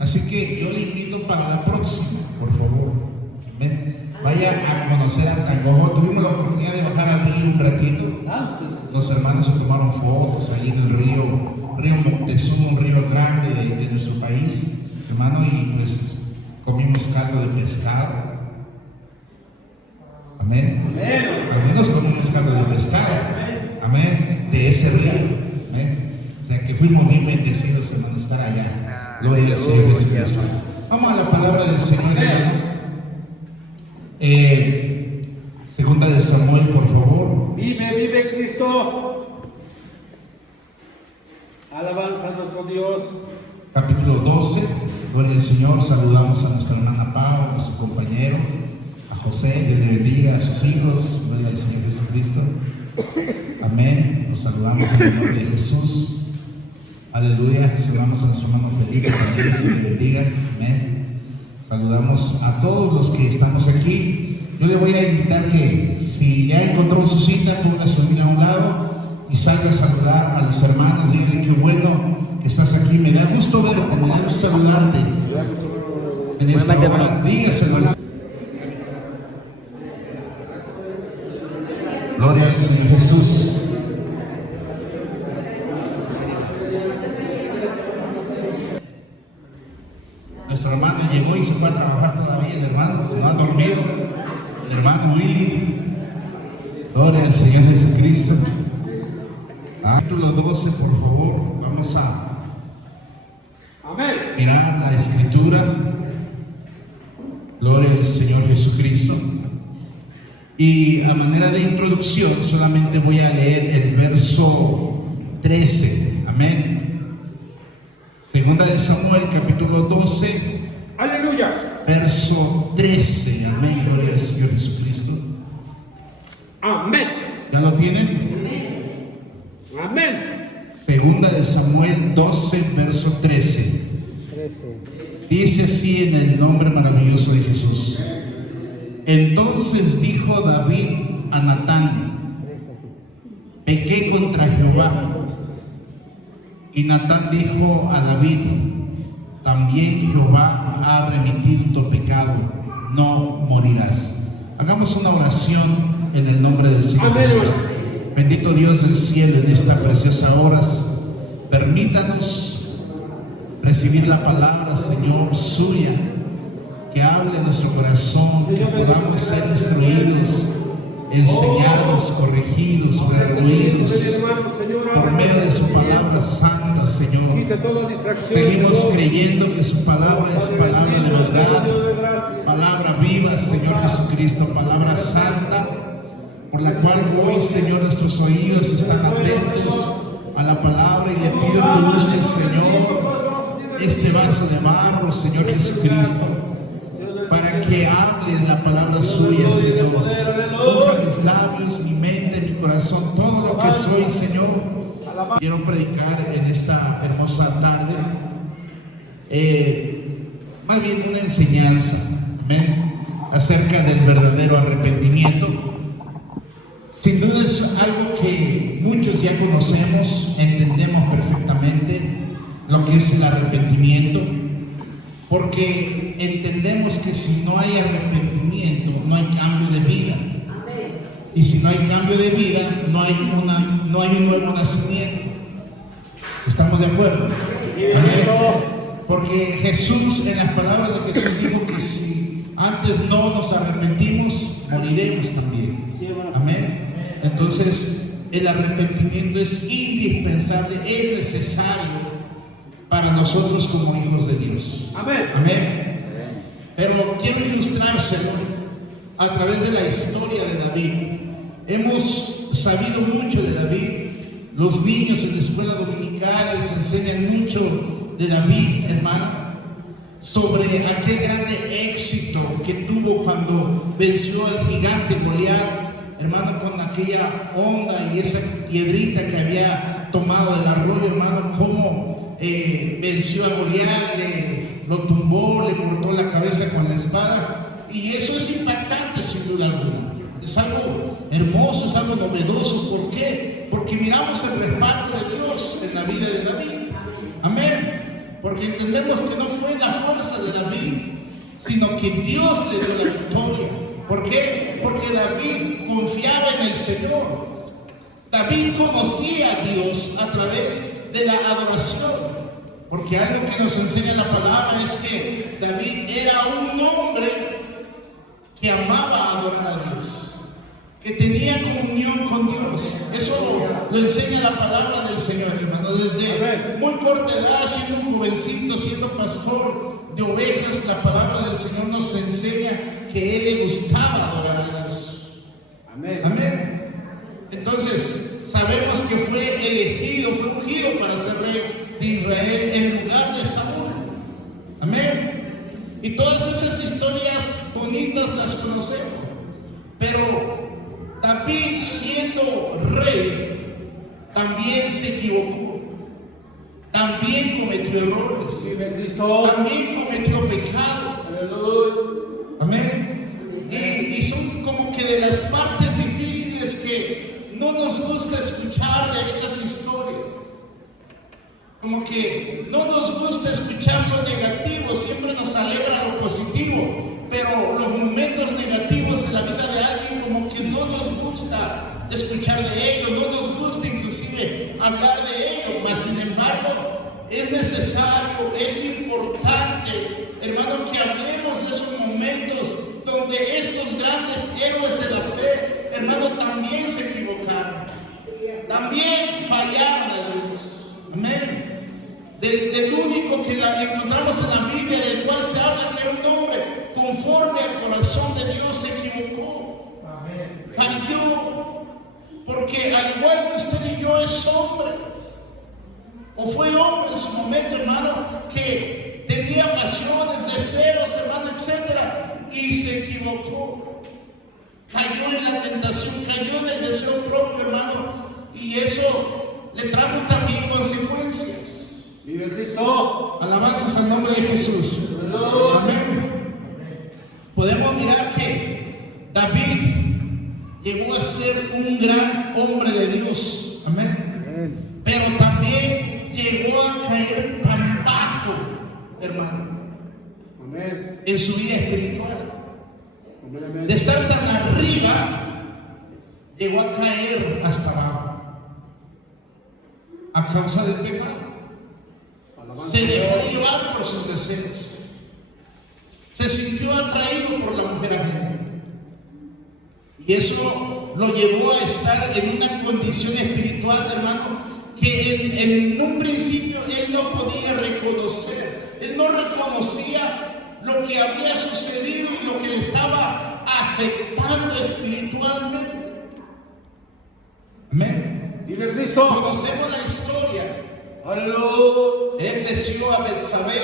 Así que yo le invito para la próxima, por favor. Amén. Vaya a conocer a Tangojo. Tuvimos la oportunidad de bajar al río un ratito. Los hermanos se tomaron fotos ahí en el río Moctezuma, un río grande de nuestro país, hermano, y pues comimos caldo de pescado. Amén. Algunos comimos caldo de pescado. Amén. De ese río. Amén. O sea que fuimos bien bendecidos, hermano, estar allá. Gloria al Señor Jesucristo. Vamos a la palabra del Señor, hermano. Segunda de Samuel, por favor. Vive Cristo. Alabanza a nuestro Dios. Capítulo 12. Gloria al Señor. Saludamos a nuestra hermana Pau, a su compañero, a José. Dios le bendiga, a sus hijos. Gloria al Señor Jesucristo. Amén. Los saludamos en el nombre de Jesús. Aleluya. Saludamos a nuestro hermano Felipe también. Dios le bendiga. Amén. Saludamos a todos los que estamos aquí. Yo le voy a invitar que si ya encontró su cita, ponga su Biblia a un lado y salga a saludar a los hermanos. Dígale qué bueno que estás aquí. Me da gusto verte, me da gusto saludarte. En esta hora, dígaselo. Gloria al Señor Jesús. Nuestro hermano llegó y se fue a trabajar todavía. El hermano no ha dormido. El hermano Willy. Gloria al Señor Jesucristo. Capítulo 12, por favor. Vamos a mirar la escritura. Gloria al Señor Jesucristo. Y a manera de introducción solamente voy a leer el verso 13. Amén. Segunda de Samuel, capítulo 12. Aleluya. Verso 13. Amén. Gloria al Señor Jesucristo. Amén. ¿Ya lo tienen? Amén. Segunda de Samuel 12, verso 13. Dice así en el nombre maravilloso de Jesús. Entonces dijo David a Natán: pequé contra Jehová. Y Natán dijo a David: también Jehová ha remitido tu pecado, no morirás. Hagamos una oración en el nombre del Señor Jesús. Bendito Dios del cielo, en esta preciosa hora, permítanos recibir la palabra, Señor, suya, que hable en nuestro corazón, que podamos ser instruidos, enseñados, corregidos, redarguidos por medio de su palabra santa, Señor. Seguimos creyendo que su palabra es palabra de verdad, palabra viva, Señor Jesucristo, palabra santa, por la cual hoy, Señor, nuestros oídos están atentos a la palabra, y le pido que uses, Señor, este vaso de barro, Señor Jesucristo, para que hable la palabra suya, Señor. Ponga mis labios, mi mente, mi corazón, todo lo que soy, Señor. Quiero predicar en esta hermosa tarde, más bien una enseñanza, amén, acerca del verdadero arrepentimiento. Sin duda es algo que muchos ya conocemos, entendemos perfectamente lo que es el arrepentimiento, porque entendemos que si no hay arrepentimiento, no hay cambio de vida. Y si no hay cambio de vida, no hay un nuevo nacimiento. ¿Estamos de acuerdo? Amén. Porque Jesús, en las palabras de Jesús, dijo que si antes no nos arrepentimos, moriremos también. Amén. Entonces, el arrepentimiento es indispensable, es necesario para nosotros como hijos de Dios. Amén. Amén. Pero quiero ilustrárselo a través de la historia de David. Hemos sabido mucho de David. Los niños en la escuela dominical les enseñan mucho de David, hermano, sobre aquel grande éxito que tuvo cuando venció al gigante Goliat, hermano, con aquella onda y esa piedrita que había tomado del arroyo, hermano, cómo venció a Goliat, lo tumbó, le cortó la cabeza con la espada. Y eso es impactante, sin duda alguna. Es algo hermoso, es algo novedoso. ¿Por qué? Porque miramos el respaldo de Dios en la vida de David. Amén. Porque entendemos que no fue la fuerza de David, sino que Dios le dio la victoria. ¿Por qué? Porque David confiaba en el Señor. David conocía a Dios a través de la adoración. Porque algo que nos enseña la palabra es que David era un hombre que amaba adorar a Dios, que tenía comunión con Dios. Eso lo enseña la palabra del Señor, hermano. Desde muy corta edad, siendo un jovencito, siendo pastor de ovejas, la palabra del Señor nos enseña que él le gustaba adorar a Dios. Amén. Amén. Entonces, sabemos que fue elegido, fue ungido para ser rey de Israel en lugar de Saúl. Amén. Y todas esas historias bonitas las conocemos. Pero David, siendo rey, también se equivocó. También cometió errores. También cometió pecado. Amén. Y son como que de las partes difíciles que no nos gusta escuchar de esas historias. Como que no nos gusta escuchar lo negativo, siempre nos alegra lo positivo, pero los momentos negativos en la vida de alguien como que no nos gusta escuchar de ellos, no nos gusta inclusive hablar de ellos, mas sin embargo es necesario, es importante, hermano, que hablemos de esos momentos donde estos grandes héroes de la fe, hermano, también se equivocaron, también fallaron a Dios. Amén. Del único que encontramos en la Biblia, del cual se habla que era un hombre conforme al corazón de Dios, se equivocó. Amén. Falló. Porque al igual que usted y yo es hombre, o fue hombre en su momento, hermano, que tenía pasiones, deseos, hermano, etc. Y se equivocó. Cayó en la tentación, cayó en el deseo propio, hermano. Y eso le trajo también consecuencias. ¡Vive Cristo! Alabanzas al nombre de Jesús. Amén. Podemos mirar que David llegó a ser un gran hombre de Dios. Amén. Pero también llegó a caer tan bajo, hermano. Amén. En su vida espiritual. Amén. De estar tan arriba, llegó a caer hasta abajo. A causa del pecado. Se dejó llevar por sus deseos. Se sintió atraído por la mujer ajena. Y eso lo llevó a estar en una condición espiritual, hermano, que en un principio él no podía reconocer. Él no reconocía lo que había sucedido y lo que le estaba afectando espiritualmente. Amén. ¡Vive Cristo! Conocemos la historia. ¡Aleluya! Él deseó a Betsabé,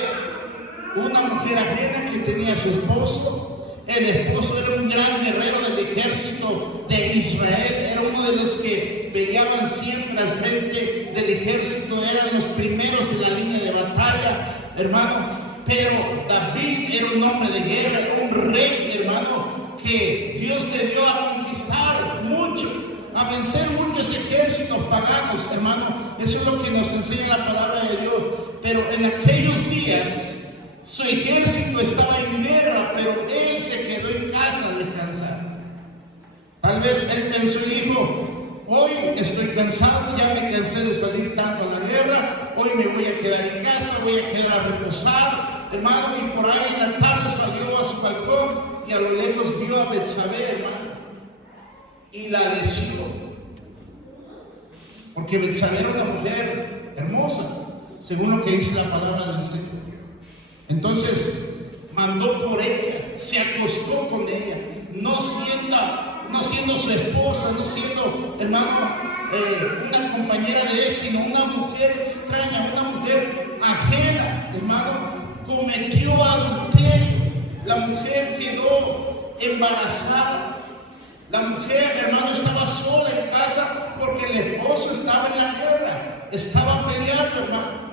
una mujer ajena que tenía a su esposo. El esposo era un gran guerrero del ejército de Israel, era uno de los que peleaban siempre al frente del ejército, eran los primeros en la línea de batalla, hermano. Pero David era un hombre de guerra, era un rey, hermano, que Dios le dio a conquistar mucho, a vencer muchos ejércitos paganos, hermano. Eso es lo que nos enseña la palabra de Dios. Pero en aquellos días su ejército estaba en guerra, pero él se quedó en casa a descansar. Tal vez él pensó y dijo: hoy estoy cansado, ya me cansé de salir tanto a la guerra, hoy me voy a quedar en casa, voy a quedar a reposar, hermano. Y por ahí en la tarde salió a su balcón y a lo lejos vio a Betsabé, hermano, y la deseó, porque Betsabé era una mujer hermosa, según lo que dice la palabra del Señor. Entonces mandó por ella, se acostó con ella, no siendo su esposa, no siendo, hermano, una compañera de él, sino una mujer extraña, una mujer ajena, hermano. Cometió adulterio. La mujer quedó embarazada. La mujer, hermano, estaba sola en casa porque el esposo estaba en la guerra, estaba peleando, hermano.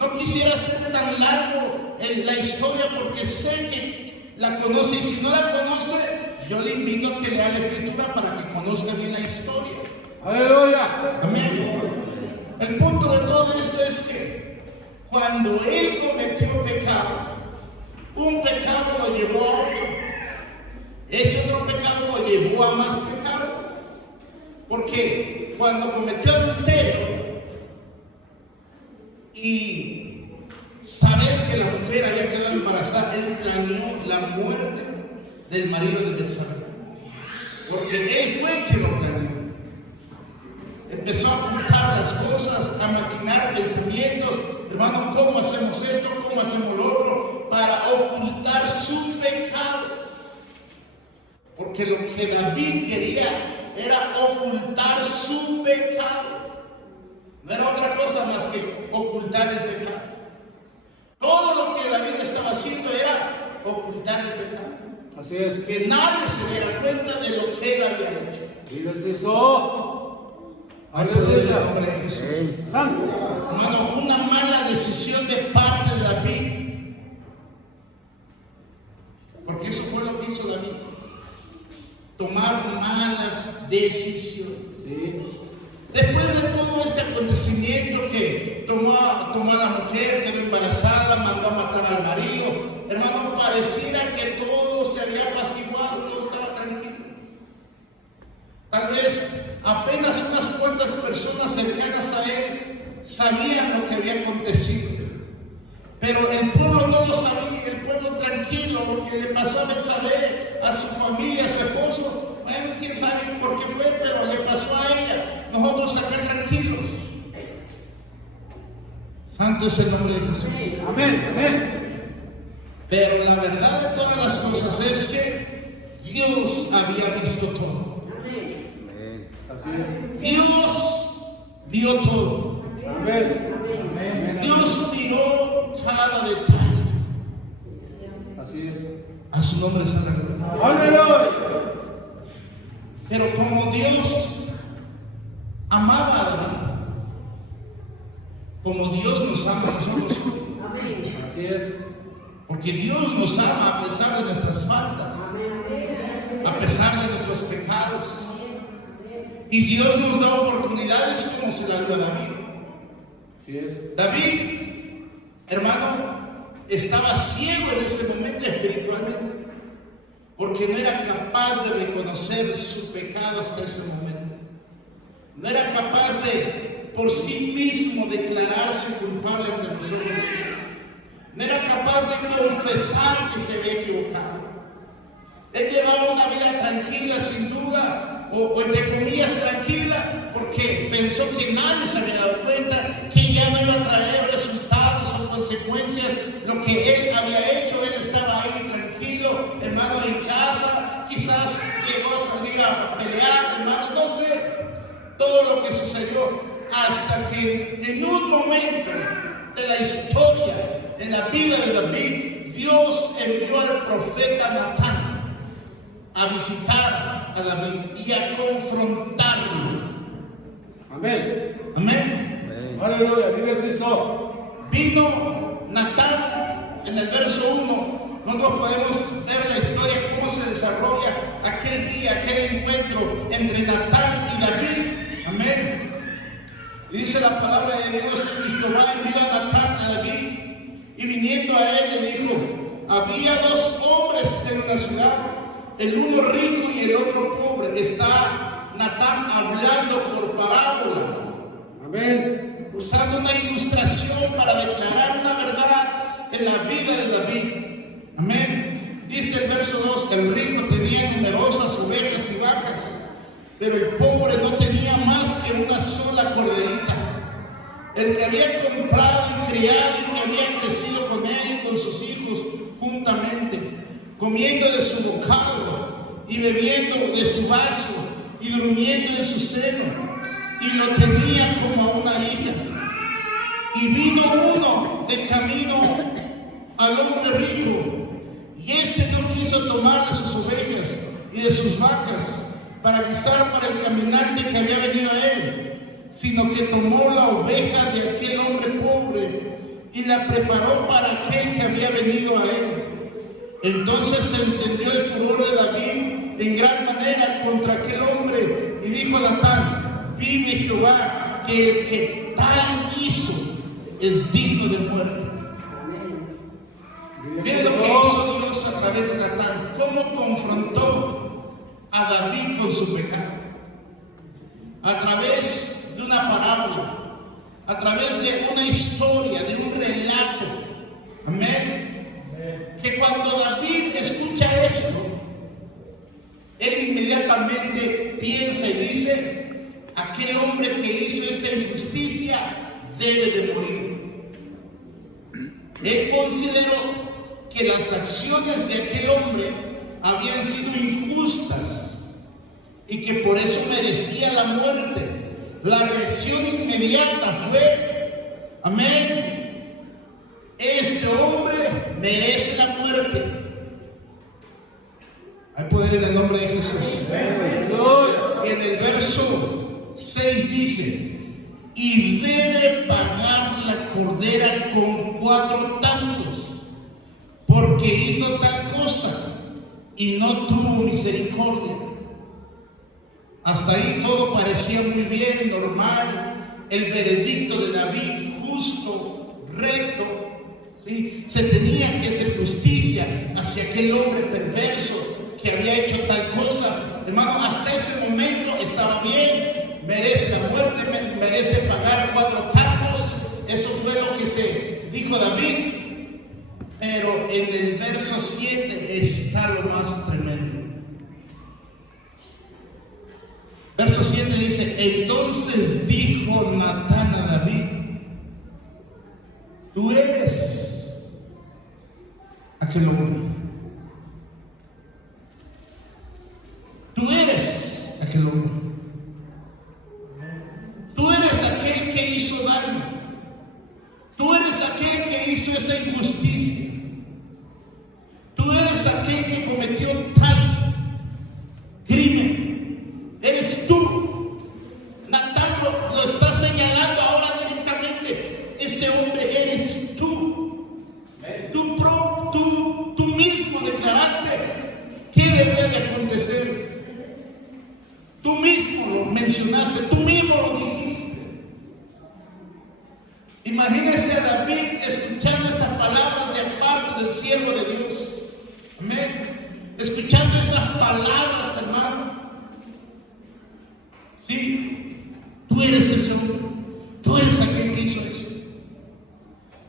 No quisiera hacer tan largo la historia porque sé que la conoce, y si no la conoce, yo le invito a que lea la escritura para que conozca bien la historia. ¡Aleluya! Amén. El punto de todo esto es que cuando él cometió pecado, un pecado lo llevó a otro. Ese otro pecado lo llevó a más pecado. Porque cuando cometió adulterio y saber que la mujer había quedado embarazada, él planeó la muerte del marido de Betsabé. Porque él fue quien lo planeó. Empezó a ocultar las cosas, a maquinar pensamientos. Hermano, ¿cómo hacemos esto? ¿Cómo hacemos lo otro? Para ocultar su pecado. Porque lo que David quería era ocultar su pecado. No era otra cosa más que ocultar el pecado. Todo lo que David estaba haciendo era ocultar el pecado. Así es. Que nadie se diera cuenta de lo que él había hecho. ¡Viva Cristo! Al poder del nombre de Jesús. Santo. Hermano, una mala decisión de parte de David. Porque eso fue lo que hizo David. Tomar malas decisiones. Sí. Después de todo este acontecimiento que tomó a la mujer, quedó embarazada, mandó a matar al marido, hermano, pareciera que todo se había apaciguado, todo estaba tranquilo. Tal vez apenas unas cuantas personas cercanas a él sabían lo que había acontecido. Pero el pueblo no lo sabía, el pueblo tranquilo, lo que le pasó a Betsabé, a su familia, a su esposo, bueno, quién sabe por qué fue, pero le pasó a ella. Nosotros acá tranquilos. Santo es el nombre de Jesús. Amén, amén. Pero la verdad de todas las cosas es que Dios había visto todo. Amén. Así es. Dios vio todo. Amén. Amén. Dios miró cada detalle. Así es. A su nombre es la gloria. ¡Aleluya! Pero como Dios amaba a David, como Dios nos ama a nosotros, Así es. porque Dios nos ama a pesar de nuestras faltas, a pesar de nuestros pecados, y Dios nos da oportunidades como se la dio a David. Así es. David, hermano, estaba ciego en ese momento espiritualmente, porque no era capaz de reconocer su pecado hasta ese momento. No era capaz de por sí mismo declararse culpable ante los ojos de Dios. No era capaz de confesar que se había equivocado. Él llevaba una vida tranquila, sin duda, o entre comillas tranquila, porque pensó que nadie se había dado cuenta, que ya no iba a traer resultados o consecuencias lo que él había hecho. Él estaba ahí tranquilo, hermano, en casa, quizás llegó a salir a pelear, hermano, no sé todo lo que sucedió, hasta que en un momento de la historia, en la vida de David, Dios envió al profeta Natán a visitar a David y a confrontarlo. Amén. Amén. Aleluya. ¡Viva Cristo! Vino Natán en el verso 1. Nosotros podemos ver la historia, cómo se desarrolla aquel día, aquel encuentro entre Natán y David. Amén. Y dice la palabra de Dios: y Jehová envió a Natán a David, y viniendo a él le dijo: había dos hombres en una ciudad, el uno rico y el otro pobre. Está Natán hablando por parábola. Amén. Usando una ilustración para declarar una verdad en la vida de David. Amén. Dice el verso 2: el rico tenía numerosas ovejas y vacas, pero el pobre no tenía más que una sola corderita. El que había comprado y criado y que había crecido con él y con sus hijos juntamente, comiendo de su bocado y bebiendo de su vaso y durmiendo en su seno, y lo tenía como a una hija. Y vino uno de camino al hombre rico, y este no quiso tomar de sus ovejas y de sus vacas para guisar para el caminante que había venido a él, sino que tomó la oveja de aquel hombre pobre y la preparó para aquel que había venido a él. Entonces se encendió el furor de David en gran manera contra aquel hombre, y dijo a Natán: vive Jehová, que el que tal hizo es digno de muerte. Miren lo que hizo Dios a través de Natán, cómo confrontó a David con su pecado. A través de una parábola, a través de una historia, de un relato. Amén. Que cuando David escucha esto, él inmediatamente piensa y dice: aquel hombre que hizo esta injusticia debe de morir. Él consideró que las acciones de aquel hombre habían sido injustas y que por eso merecía la muerte. La reacción inmediata fue: amén, este hombre merece la muerte. Hay poder en el nombre de Jesús. En el verso 6 dice: y debe pagar la cordera con 4 tantos, porque hizo tal cosa y no tuvo misericordia. Hasta ahí todo parecía muy bien, normal. El veredicto de David, justo, recto, ¿sí? Se tenía que hacer justicia hacia aquel hombre perverso que había hecho tal cosa. Hermano, hasta ese momento estaba bien. Merece la muerte, merece pagar 4 tantos. Eso fue lo que se dijo David. Pero en el verso 7 está lo más tremendo. Verso 7 dice: entonces dijo Natán a David: tú eres aquel hombre. Tú eres aquel hombre. Tú eres aquel que hizo daño. Tú eres aquel que hizo esa injusticia. Tú eres aquel que cometió tal crimen. Eres tú. Natán lo está señalando ahora directamente. Ese hombre eres tú. Tú mismo declaraste qué debía de acontecer. Tú mismo lo mencionaste, tú mismo lo dijiste. Imagínese a David escuchando estas palabras de parte del siervo de Dios. Amén. Escuchando esas palabras, hermano. Sí, tú eres ese hombre. Tú eres aquel que hizo eso.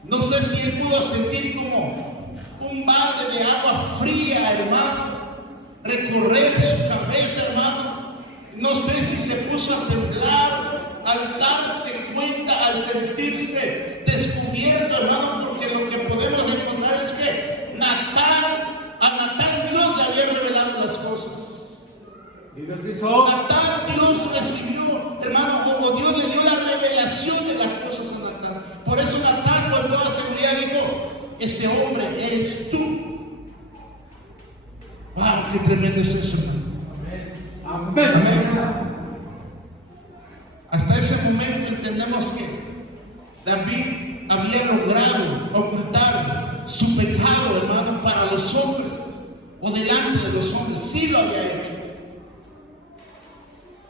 No sé si él pudo sentir como un balde de agua fría, hermano, recorrer su cabeza, hermano. No sé si se puso a temblar al darse cuenta, al sentirse descubierto, hermano, porque lo que podemos encontrar es que a Natán Dios le había revelado las cosas. Natán Dios recibió, hermano, o Dios le dio la revelación de las cosas a Natán. Por eso Natán con toda seguridad dijo: ese hombre eres tú. ¡Wow! ¡Qué tremendo es eso, hermano! Amén. Amén. Hasta ese momento entendemos que David había logrado ocultar su pecado, hermano, para los hombres o delante de los hombres. Sí lo había hecho.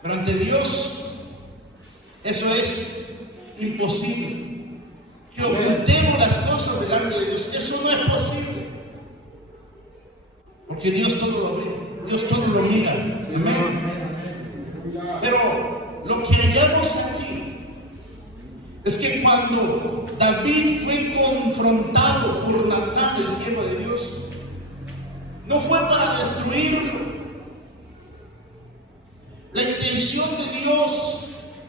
Pero ante Dios eso es imposible. Que ocultemos las cosas delante de Dios, eso no es posible. Porque Dios todo lo ve, Dios todo lo mira. Amén. Pero lo que hallamos aquí es que cuando David fue confrontado por Natán, el siervo de Dios, no fue para destruirlo. La intención de Dios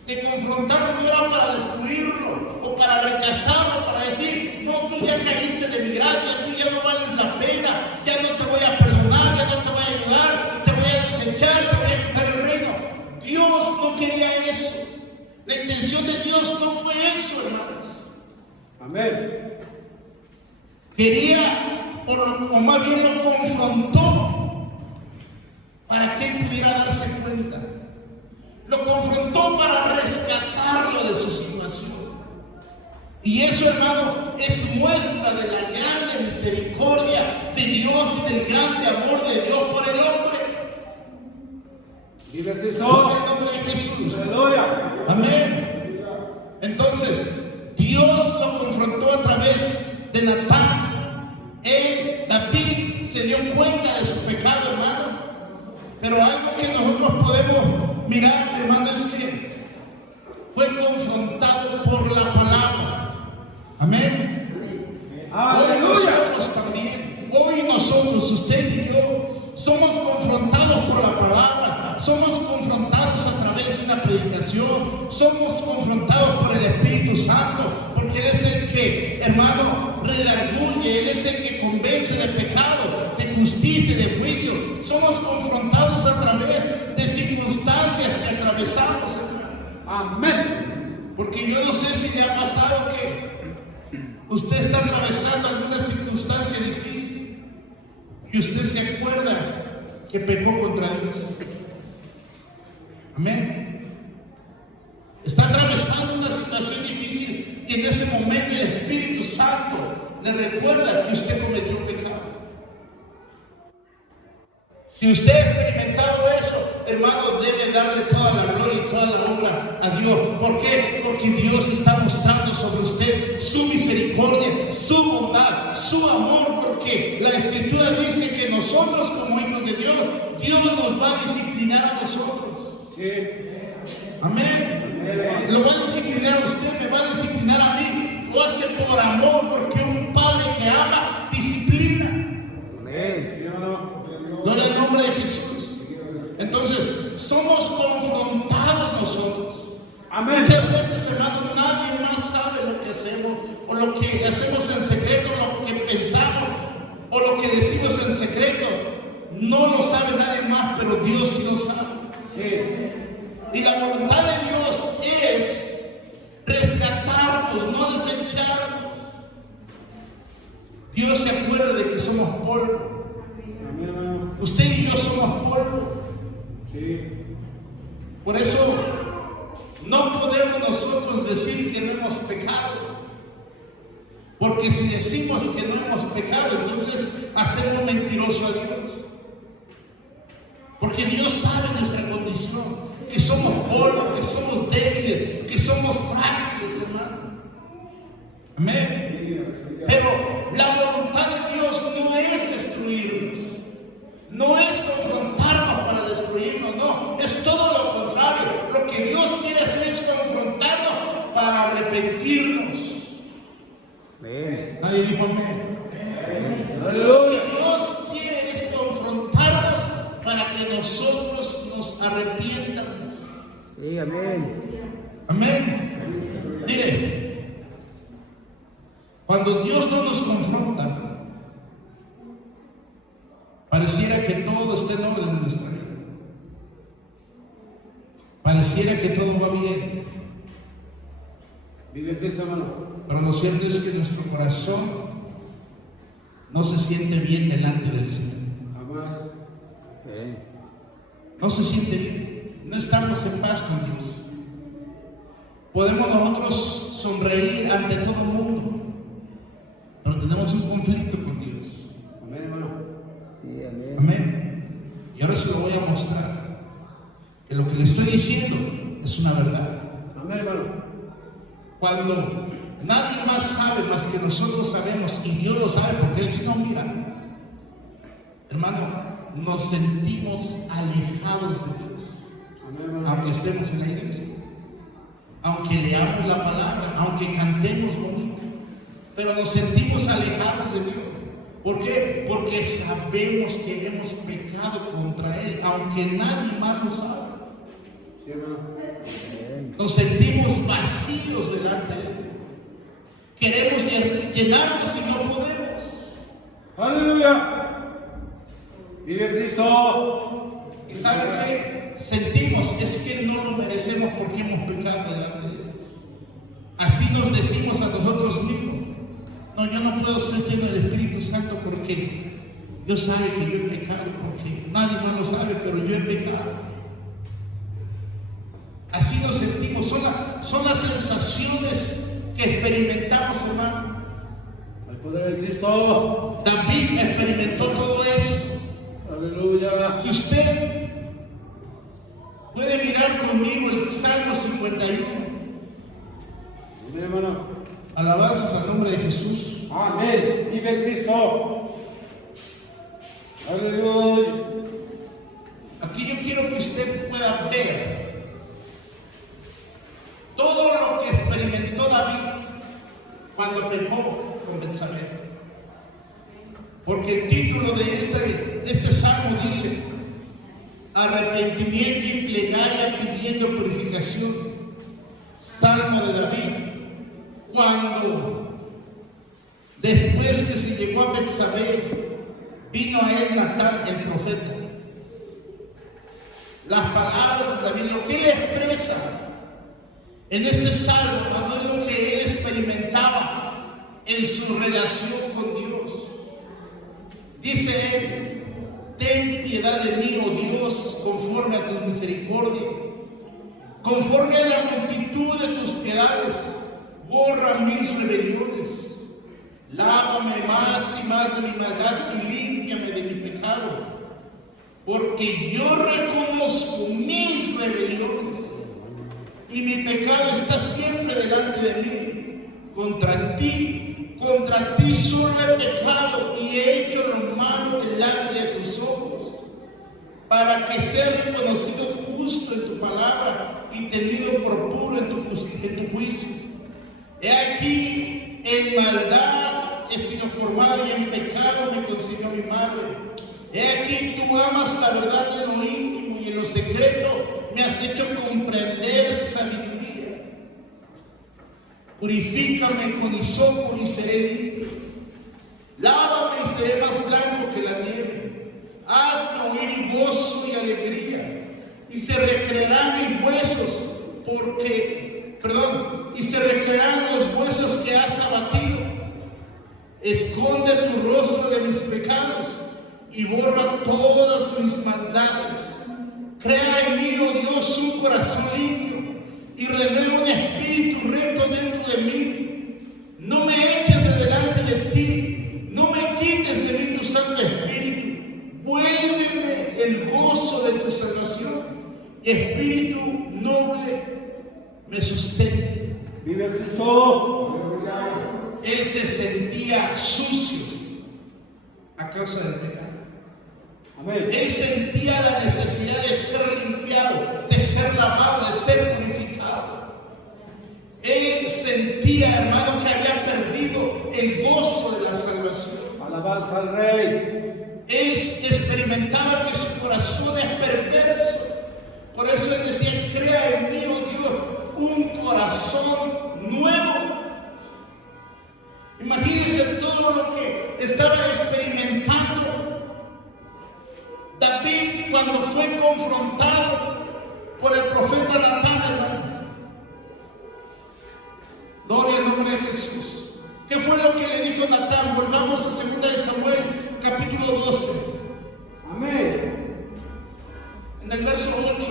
de confrontarlo no era para destruirlo o para rechazarlo, para decir: no, tú ya caíste de mi gracia, tú ya no vales la pena, ya no te voy a perdonar, ya no te voy a ayudar, te voy a desechar, te voy a quitar el reino. Dios no quería eso. La intención de Dios no fue eso, hermanos. Amén. Quería, o más bien lo confrontó para que él pudiera darse cuenta. Lo confrontó para rescatarlo de su situación. Y eso, hermano, es muestra de la grande misericordia de Dios y del grande amor de Dios por el hombre. Vive Por Cristo. el nombre de Jesús. Aleluya. Amén. Entonces, Dios lo confrontó a través de Natán. David se dio cuenta de su pecado, hermano. Pero algo que nosotros podemos mirar, hermano, es que fue confrontado por la palabra. Amén. Hoy nosotros también, hoy nosotros, usted y yo, somos confrontados por la palabra, somos confrontados a través de una predicación, somos confrontados por el Espíritu Santo, porque Él es el que, hermano, redarguye, Él es el que convence de pecado, de justicia y de juicio. Somos confrontados a través de circunstancias que atravesamos, hermano. Amén. Porque yo no sé si le ha pasado que usted está atravesando alguna circunstancia difícil y usted se acuerda que pecó contra Dios. Amén. Está atravesando una situación difícil y en ese momento el Espíritu Santo le recuerda que usted cometió un pecado. Si usted ha experimentado eso, hermano, debe darle toda la gloria y toda la honra a Dios. ¿Por qué? Porque Dios está mostrando sobre usted su misericordia, su bondad, su amor. Porque la Escritura dice que nosotros como hijos de Dios, Dios nos va a disciplinar a nosotros. Sí. Amén. Lo va a disciplinar a usted, me va a disciplinar a mí. Lo hace por amor, porque un padre que ama, disciplina. Amén. ¿Sí o no? Gloria al nombre de Jesús. Entonces, somos confrontados nosotros. Amén. Muchas veces, hermano, nadie más sabe lo que hacemos, o lo que hacemos en secreto, lo que pensamos, o lo que decimos en secreto. No lo sabe nadie más, pero Dios sí lo sabe. Sí. Y la voluntad de Dios es rescatarnos, no desecharnos. Dios se acuerda de que somos polvo. Usted y yo somos polvo. Sí. Por eso no podemos nosotros decir que no hemos pecado. Porque si decimos que no hemos pecado, entonces hacemos mentiroso a Dios. Porque Dios sabe nuestra condición, que somos polvo, que somos débiles, que somos frágiles, hermano. Amén. Pero la voluntad de Dios no es destruirnos. No es confrontarnos para destruirnos, no, es todo lo contrario. Lo que Dios quiere hacer es confrontarnos para arrepentirnos. Amén. Nadie dijo amén. Lo que Dios quiere es confrontarnos para que nosotros nos arrepientamos. Sí, amén. Amén. Mire, cuando Dios no nos confronta, pareciera que todo está en orden en nuestra vida. Pareciera que todo va bien. Vive Cristo, hermano. Pero lo cierto es que nuestro corazón no se siente bien delante del Señor. Jamás. No se siente bien. No estamos en paz con Dios. Podemos nosotros sonreír ante todo el mundo, pero tenemos un conflicto con Dios. Amén, hermano. Sí, amén. Amén. Y ahora se lo voy a mostrar, que lo que le estoy diciendo es una verdad. Amén, hermano. Cuando nadie más sabe más que nosotros sabemos, y Dios lo sabe porque Él sí nos mira, hermano, nos sentimos alejados de Dios. Amén, hermano. Aunque estemos en la iglesia, aunque leamos la palabra, aunque cantemos bonito, pero nos sentimos alejados de Dios. ¿Por qué? Porque sabemos que hemos pecado contra Él, aunque nadie más lo sabe. Sí, hermano. Nos sentimos vacíos delante de Él. Queremos llenarnos y no podemos. Aleluya. Vive Cristo. ¿Y saben qué? Sentimos, es que no lo merecemos porque hemos pecado delante de Dios. Así nos decimos a nosotros mismos. No, yo no puedo ser lleno del Espíritu Santo porque Dios sabe que yo he pecado, porque nadie más lo sabe, pero yo he pecado. Así nos sentimos, son las sensaciones que experimentamos, hermano. Al poder de Cristo. David experimentó todo eso. Aleluya. Si usted puede mirar conmigo el Salmo 51. Amén, hermano. Alabanzas al nombre de Jesús. Amén. Vive Cristo. Aleluya. Aquí yo quiero que usted pueda ver todo lo que experimentó David cuando pecó con Betsabé. Porque el título de este salmo dice: arrepentimiento y plegaria pidiendo purificación. Salmo de David, cuando después que se llegó a Betsabé, vino a él Natán el profeta. Las palabras de David, lo que él expresa en este salmo, no es lo que él experimentaba en su relación con Dios. Dice él: ten piedad de mí, oh Dios, conforme a tu misericordia, conforme a la multitud de tus piedades, borra mis rebeliones, lávame más y más de mi maldad y límpiame de mi pecado, porque yo reconozco mis rebeliones y mi pecado está siempre delante de mí. Contra ti solo he pecado y he hecho lo malo delante de tus ojos, para que sea reconocido justo en tu palabra y tenido por puro en tu juicio. He aquí, en maldad he sido formado y en pecado me concibió mi madre. He aquí, tú amas la verdad en lo íntimo y en lo secreto me has hecho comprender sabiduría. Purifícame con hisopo y seré limpio. Lávame y seré más blanco que la nieve. Hazme oír gozo y alegría, y se recrearán mis huesos, y se recrearán los huesos que has abatido. Esconde tu rostro de mis pecados y borra todas mis maldades. Crea en mí, oh Dios, un corazón limpio y renueva un espíritu recto dentro de mí. No me eches de delante de ti, no me quites de mí tu Santo Espíritu. Vuélveme el gozo de tu salvación y espíritu noble me sustente. Vive Cristo. Él se sentía sucio a causa del pecado. Amén. Él sentía la necesidad de ser limpiado, de ser lavado, de ser purificado. Él sentía, hermano, que había perdido el gozo de la salvación. Alabanza al Rey. Él experimentaba que su corazón es perverso. Por eso él decía: crea en mí, oh Dios, un corazón nuevo. Imagínense todo lo que estaba experimentando David cuando fue confrontado por el profeta Natán. Gloria al nombre de Jesús. ¿Qué fue lo que le dijo Natán? Volvamos a 2 de Samuel, capítulo 12. Amén. En el verso 8.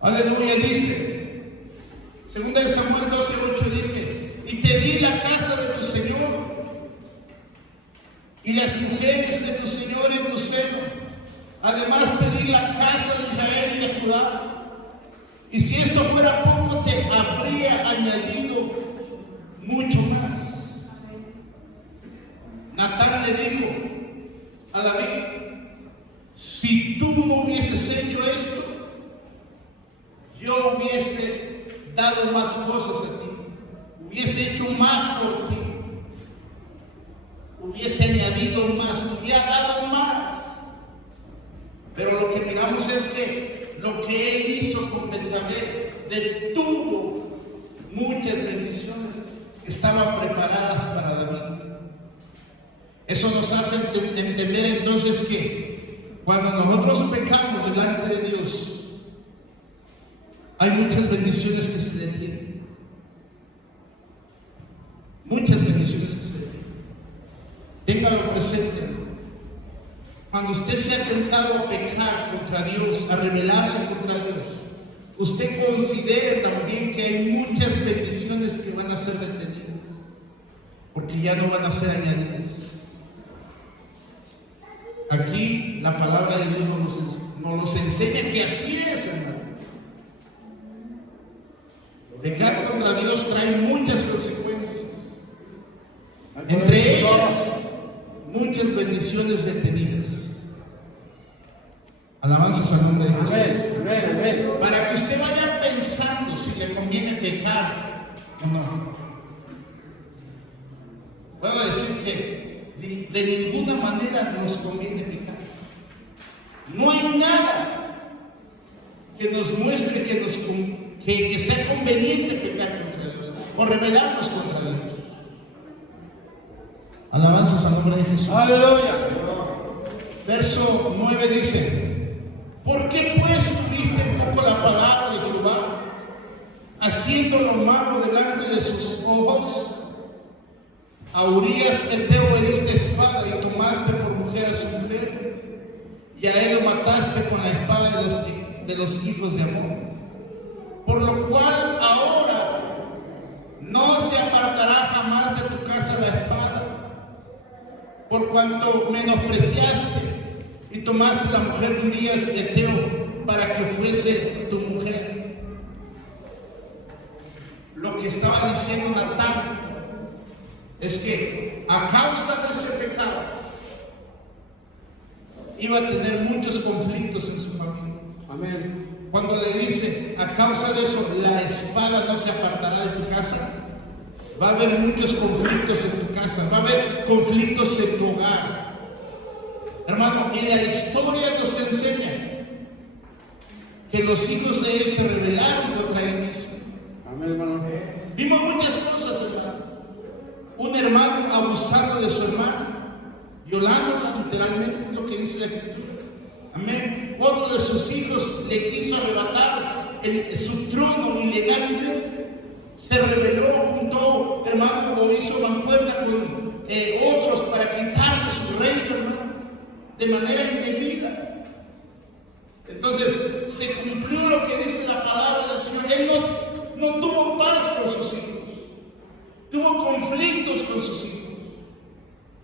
Aleluya, dice, 2 de Samuel 12, 8 dice: y te di la casa de tu Señor y las mujeres de tu Señor en tu seno. Además te di la casa de Israel y de Judá. Y si esto fuera poco, te habría añadido mucho más. Natán le dijo a David: si tú no hubieses hecho esto, yo hubiese dado más cosas a ti, hubiese hecho más por ti, hubiese añadido más, hubiera dado más. Pero lo que miramos es que lo que él hizo con Betsabé detuvo muchas bendiciones que estaban preparadas para David. Eso nos hace entender entonces que cuando nosotros pecamos delante de Dios, hay muchas bendiciones que se detienen. Muchas bendiciones que se detienen. Téngalo presente. Cuando usted se ha tentado a pecar contra Dios, a rebelarse contra Dios, usted considere también que hay muchas bendiciones que van a ser detenidas, porque ya no van a ser añadidas. Aquí la palabra de Dios nos enseña que así es, hermano. Pecar contra Dios Dios trae muchas consecuencias. Entre ellas, muchas bendiciones detenidas. Alabanzas al nombre de Jesús. Amén, amén, amén. Para que usted vaya pensando si le conviene pecar o no. Puedo decir que de ninguna manera nos conviene pecar. No hay nada que nos muestre que sea conveniente pecar contra Dios o rebelarnos contra Dios. Alabanzas al nombre de Jesús. Aleluya. Verso 9 dice: ¿por qué pues tuviste en poco la palabra de Jehová, haciendo lo malo delante de sus ojos? A Urías Eteo heriste espada y tomaste por mujer a su mujer, y a él lo mataste con la espada de los hijos de Amón. Por lo cual ahora no se apartará jamás de tu casa la espada, por cuanto menospreciaste y tomaste la mujer de Urías Eteo para que fuese tu mujer. Lo que estaba diciendo Natán es que a causa de ese pecado iba a tener muchos conflictos en su familia. Amén. Cuando le dice, a causa de eso, la espada no se apartará de tu casa, va a haber muchos conflictos en tu casa, va a haber conflictos en tu hogar. Hermano, y la historia nos enseña que los hijos de él se rebelaron contra él mismo. Amén, hermano. Vimos muchas cosas, hermano. Un hermano abusando de su hermana, violándola, literalmente es lo que dice la Escritura. Amén. Otro de sus hijos le quiso arrebatar su trono ilegalmente. Se rebeló, juntó, hermano, o hizo mancuerna con otros para quitarle su reino, hermano, de manera indebida. Entonces se cumplió lo que dice la palabra del Señor. Él no tuvo paz con sus hijos, tuvo conflictos con sus hijos.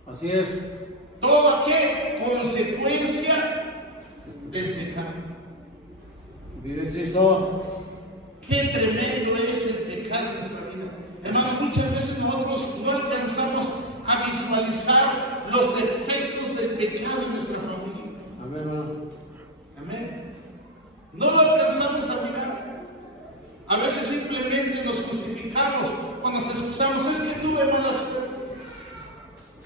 Así es. ¿Todo qué? Consecuencia del pecado. Vive Cristo. Qué tremendo es el pecado en nuestra vida. Hermano, muchas veces nosotros no alcanzamos a visualizar los efectos del pecado en nuestra familia. Amén, hermano. Amén. No lo alcanzamos a mirar. A veces simplemente nos justificamos o nos excusamos. Es que tuve mala suerte.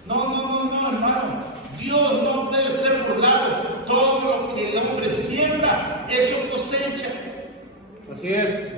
No, hermano. Dios no puede ser burlado. Todo lo que el hombre siembra, eso cosecha. Así es.